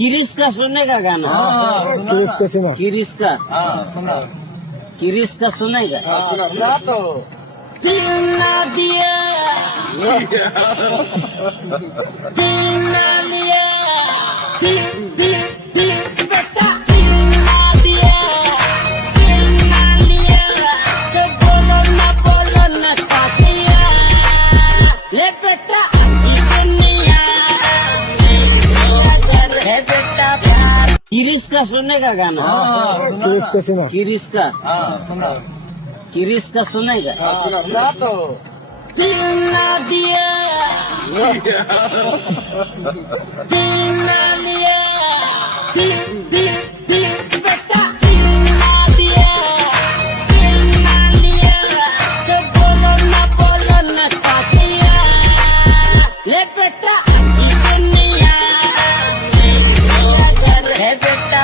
किरिस का सुनने का गाना। किरिस का सुना। किरिस का सुना किरिस का सुनेगा। सुना तो ना दिया ना लिया बेटा ना दिया ना लिया तो बोलो ना पातिया ले बेटा दुनिया है बेटा किरिस का सुनने का गाना। किरिस का सुना। किरिस का सुना किरिस का सुनेगा। सुना तो ना दिया ना लिया बेटा ना दिया ना लिया तो बोलो ना पातिया ले बेटा दुनिया है बेटा